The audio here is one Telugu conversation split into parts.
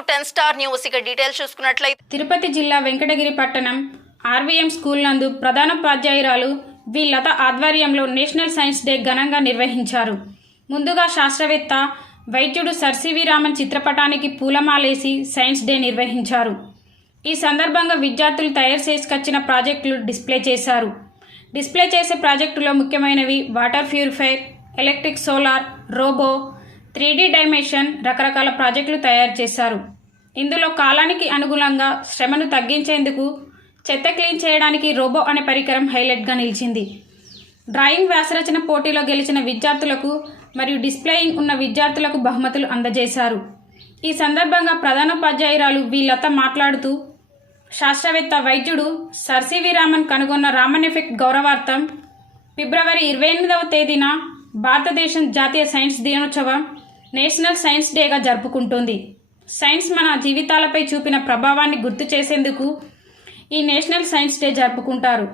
Ten star news. ఇక డీటెయిల్స్ చూసుకున్నట్లయితే తిరుపతి జిల్లా వెంకటగిరి పట్టణం ఆర్వీఎం స్కూల్ నందు ప్రధాన ఉపాధ్యాయురాలు వి. లత ఆధ్వర్యంలో నేషనల్ సైన్స్ డే ఘనంగా నిర్వహించారు. ముందుగా శాస్త్రవేత్త వైద్యుడు సర్ రామన్ చిత్రపటానికి పూలమాలేసి సైన్స్ డే నిర్వహించారు. ఈ సందర్భంగా విద్యార్థులు తయారు చేసుకొచ్చిన ప్రాజెక్టులు డిస్ప్లే చేశారు. డిస్ప్లే చేసే ప్రాజెక్టులో ముఖ్యమైనవి water purifier electric solar robo three dimension రకరకాల ప్రాజెక్టులు తయారు చేశారు. ఇందులో కాలానికి అనుగుణంగా శ్రమను తగ్గించేందుకు చెత్త క్లీన్ చేయడానికి రోబో అనే పరికరం హైలైట్గా నిలిచింది. డ్రాయింగ్ వ్యాసరచన పోటీలో గెలిచిన విద్యార్థులకు మరియు డిస్ప్లేయింగ్ ఉన్న విద్యార్థులకు బహుమతులు అందజేశారు. ఈ సందర్భంగా ప్రధానోపాధ్యాయురాలు వి. లత మాట్లాడుతూ శాస్త్రవేత్త వైద్యుడు సర్ సివి రామన్ కనుగొన్న రామన్ ఎఫెక్ట్ గౌరవార్థం ఫిబ్రవరి ఇరవై ఎనిమిదవ తేదీన భారతదేశం జాతీయ సైన్స్ దినోత్సవం నేషనల్ సైన్స్ డేగా జరుపుకుంటుంది. సైన్స్ మన జీవితాలపై చూపిన ప్రభావాన్ని గుర్తు చేసేందుకు ఈ నేషనల్ సైన్స్ డే జరుపుకుంటారు.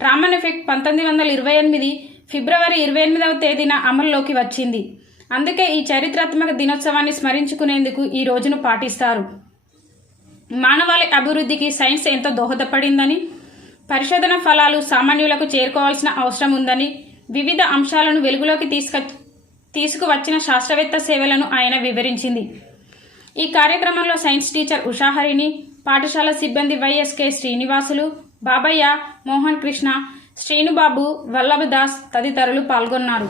రామన్ ఎఫెక్ట్ పంతొమ్మిది వందల ఇరవై ఎనిమిది ఫిబ్రవరి ఇరవై ఎనిమిదవ తేదీన అమల్లోకి వచ్చింది. అందుకే ఈ చరిత్రాత్మక దినోత్సవాన్ని స్మరించుకునేందుకు ఈ రోజును పాటిస్తారు. మానవాళి అభివృద్ధికి సైన్స్ ఎంతో దోహదపడిందని పరిశోధన ఫలాలు సామాన్యులకు చేరుకోవాల్సిన అవసరం ఉందని వివిధ అంశాలను వెలుగులోకి తీసుక తీసుకువచ్చిన శాస్త్రవేత్త సేవలను ఆయన వివరించింది. ఈ కార్యక్రమంలో సైన్స్ టీచర్ ఉషాహరిణి పాఠశాల సిబ్బంది వైఎస్కే శ్రీనివాసులు బాబయ్య మోహన్ కృష్ణ శ్రీనుబాబు వల్లభదాస్ తదితరులు పాల్గొన్నారు.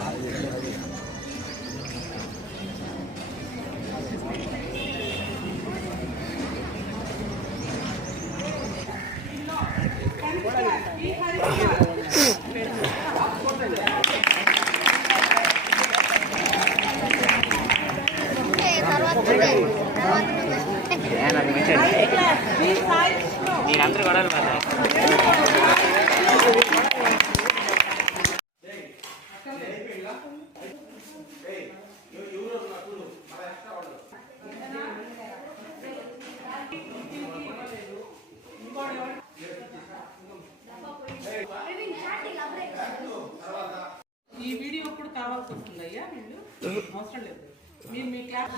ఈ వీడియో కూడా కావాల్సి వస్తుంది అయ్యా వీళ్ళు? అవసరం లేదు. మీరు మీ క్లాస్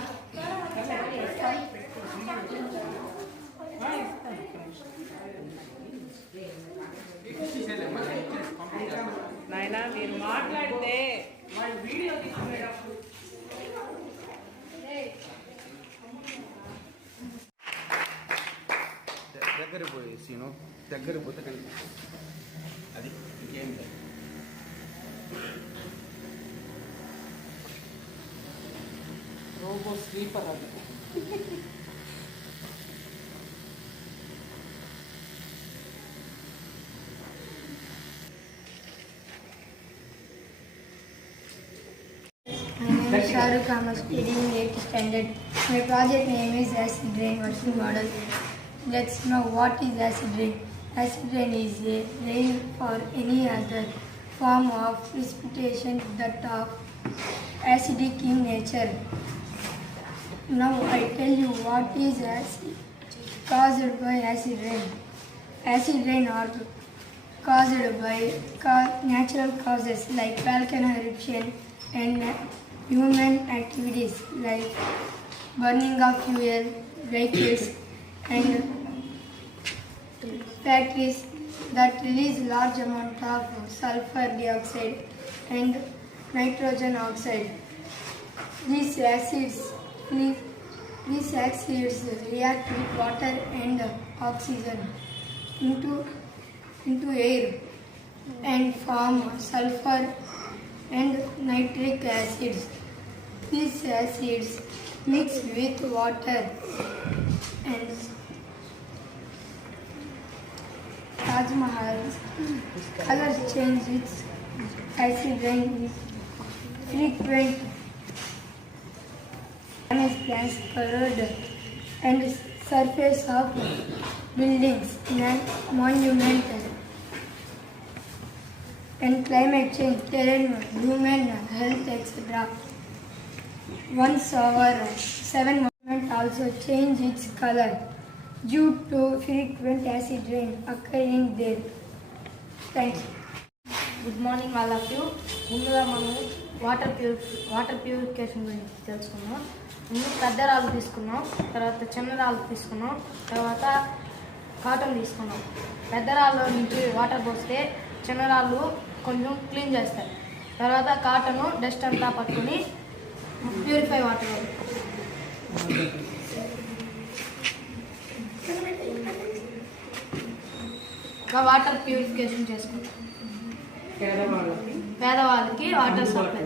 నాయన మీరు మాట్లాడితే వాళ్ళు వీడియో తీసుకునేటప్పుడు దగ్గర పోయి సీను దగ్గర పోతే కలిపి అది ఇంకేం రోబో స్లీపర్ అది. Shahrukh. Am studying 8th standard. My project name is acid rain working model. Let's know what is acid rain. Acid rain is a rain or any other form of precipitation that of acidic in nature. Now I tell you what is acid caused by acid rain. Acid rain are caused by natural causes like volcano eruption and human activities like burning of fuel, vehicles, and factories that release large amount of sulfur dioxide and nitrogen oxide. These acids, these acids react with water and oxygen into into air and form sulfur and nitric acids. These acids mix with water and Taj Mahal's color change its acid rain frequent damage plants corrode and surface of buildings and monumental and climate change, terrain, human health, etc. Once our seven movement also change its color due to frequent acid rain occurring there. Thank you. Good morning all of you ముందుగా మనం వాటర్ ప్యూరిఫి వాటర్ ప్యూరిఫికేషన్ గురించి తెలుసుకున్నాం ముందు పెద్ద రాళ్ళు తీసుకున్నాం తర్వాత చిన్న రాళ్ళు తీసుకున్నాం తర్వాత కాటన్ తీసుకున్నాం పెద్ద రాళ్ళు నుంచి వాటర్ పోస్తే చిన్న రాళ్ళు కొంచెం క్లీన్ చేస్తాయి తర్వాత కాటన్ డస్ట్ అంతా పట్టుకొని ప్యూరిఫై వాటర్ వాటర్ ప్యూరిఫికేషన్ చేసుకుంటాం పేదవాళ్ళకి? పేదవాళ్ళకి water supply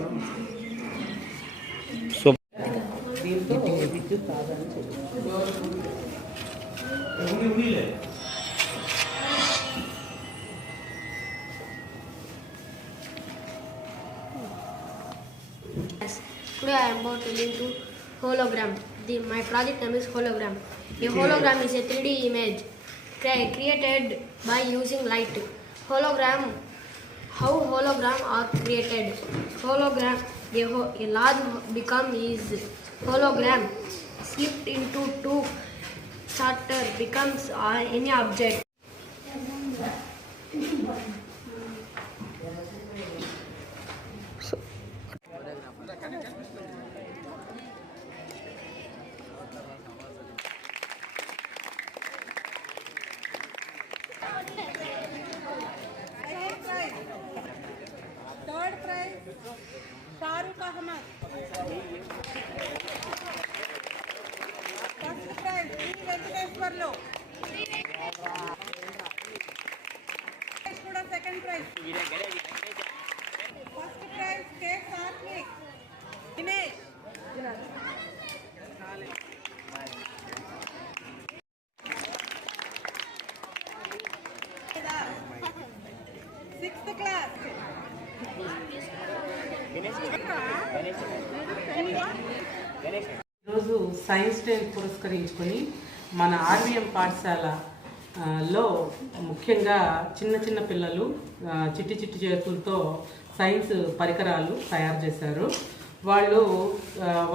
Today I am about to link to hologram. The, my project name is hologram. A hologram is a 3D image cre- created by using light. Hologram. How hologram are created? Hologram. A, ho- a large become is hologram. Slipped into two shorter becomes uh, any object. Third Ahmed first prize Shri Venkateswarlu కూడా second prize first prize K Satvik ఈరోజు సైన్స్ డే పురస్కరించుకొని మన ఆర్వీఎం పాఠశాల లో ముఖ్యంగా చిన్న చిన్న పిల్లలు చిట్టి చిట్టి చేతులతో సైన్స్ పరికరాలు తయారు చేశారు. వాళ్ళు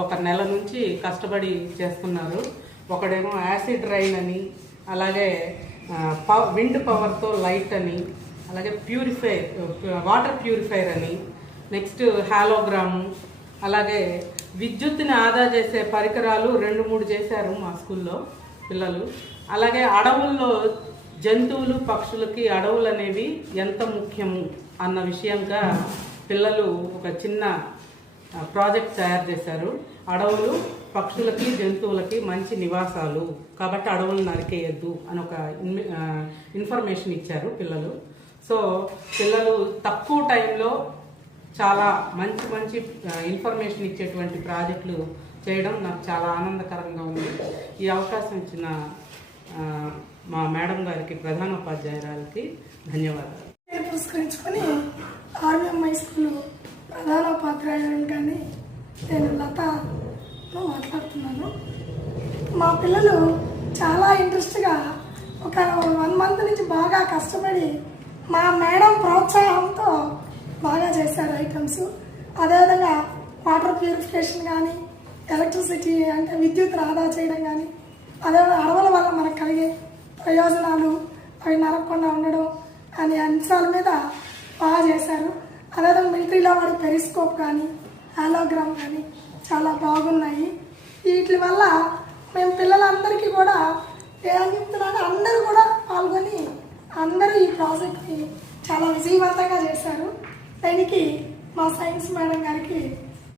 ఒక నెల నుంచి కష్టపడి చేస్తున్నారు. ఒకడేమో యాసిడ్ రైన్ అని అలాగే పవ విండ్ పవర్తో లైట్ అని అలాగే ప్యూరిఫైర్ వాటర్ ప్యూరిఫైర్ అని నెక్స్ట్ హాలోగ్రాము అలాగే విద్యుత్తుని ఆదా చేసే పరికరాలు రెండు మూడు చేశారు మా స్కూల్లో పిల్లలు. అలాగే అడవుల్లో జంతువులు పక్షులకి అడవులు అనేవి ఎంత ముఖ్యము అన్న విషయంగా పిల్లలు ఒక చిన్న ప్రాజెక్ట్ తయారు చేశారు. అడవులు పక్షులకి జంతువులకి మంచి నివాసాలు. కాబట్టి అడవులు నరికేయద్దు అని ఒక ఇన్- ఇన్ఫర్మేషన్ ఇచ్చారు పిల్లలు. సో పిల్లలు తక్కువ టైంలో చాలా మంచి మంచి ఇన్ఫర్మేషన్ ఇచ్చేటువంటి ప్రాజెక్టులు చేయడం నాకు చాలా ఆనందకరంగా ఉంది. ఈ అవకాశం ఇచ్చిన మా మేడం గారికి ప్రధానోపాధ్యాయురాలకి ధన్యవాదాలు. పురస్కరించుకొని ఆర్వీఎం హై స్కూల్ ప్రధానోపాధ్యాయులు కానీ నేను లతను మాట్లాడుతున్నాను. మా పిల్లలు చాలా ఇంట్రెస్ట్గా ఒక వన్ మంత్ నుంచి బాగా కష్టపడి మా మేడం ప్రోత్సాహంతో చేశారు ఐటమ్స్. అదేవిధంగా వాటర్ ప్యూరిఫికేషన్ కానీ ఎలక్ట్రిసిటీ అంటే విద్యుత్ ఆదా చేయడం కానీ అదేవిధంగా అడవుల వల్ల మనకు కలిగే ప్రయోజనాలు అవి నరకకుండా ఉండడం అనే అంశాల మీద బాగా చేశారు. అదేవిధంగా మిలిటరీలో వాడు పెరిస్కోప్ కానీ హాలోగ్రామ్ కానీ చాలా బాగున్నాయి. వీటి వల్ల మేము పిల్లలందరికీ కూడా ఏమంటున్నాను అందరూ కూడా పాల్గొని అందరూ ఈ ప్రాజెక్ట్ని చాలా విజయవంతంగా చేశారు. ఆయనకి మా సైన్స్ మేడం గారికి